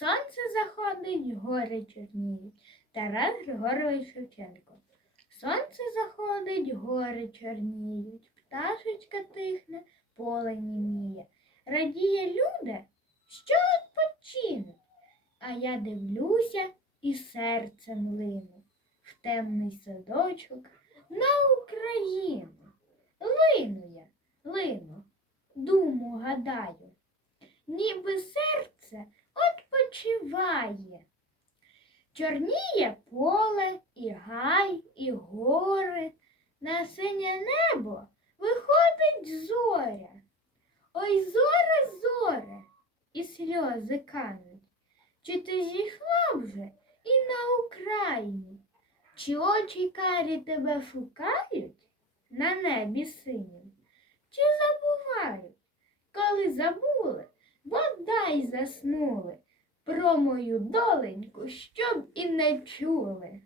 Сонце заходить, гори чорніють. Тарас Григорович Шевченко. Сонце заходить, гори чорніють, пташечка тихне, поле німіє. Радіє люди, що відпочинуть. А я дивлюся і серцем лину в темний садочок на Україну. Лину я, лину, думу гадаю, ніби серце відпочиває. Чорніє поле, і гай, і гори, на синє небо виходить зоря. Ой, зоре, зоре, і сльози кануть. Чи ти зійшла вже і на Україні? Чи очі карі тебе шукають на небі синім? Чи забувають, коли забули, бодай заснули? Про мою доленьку, щоб і не чули.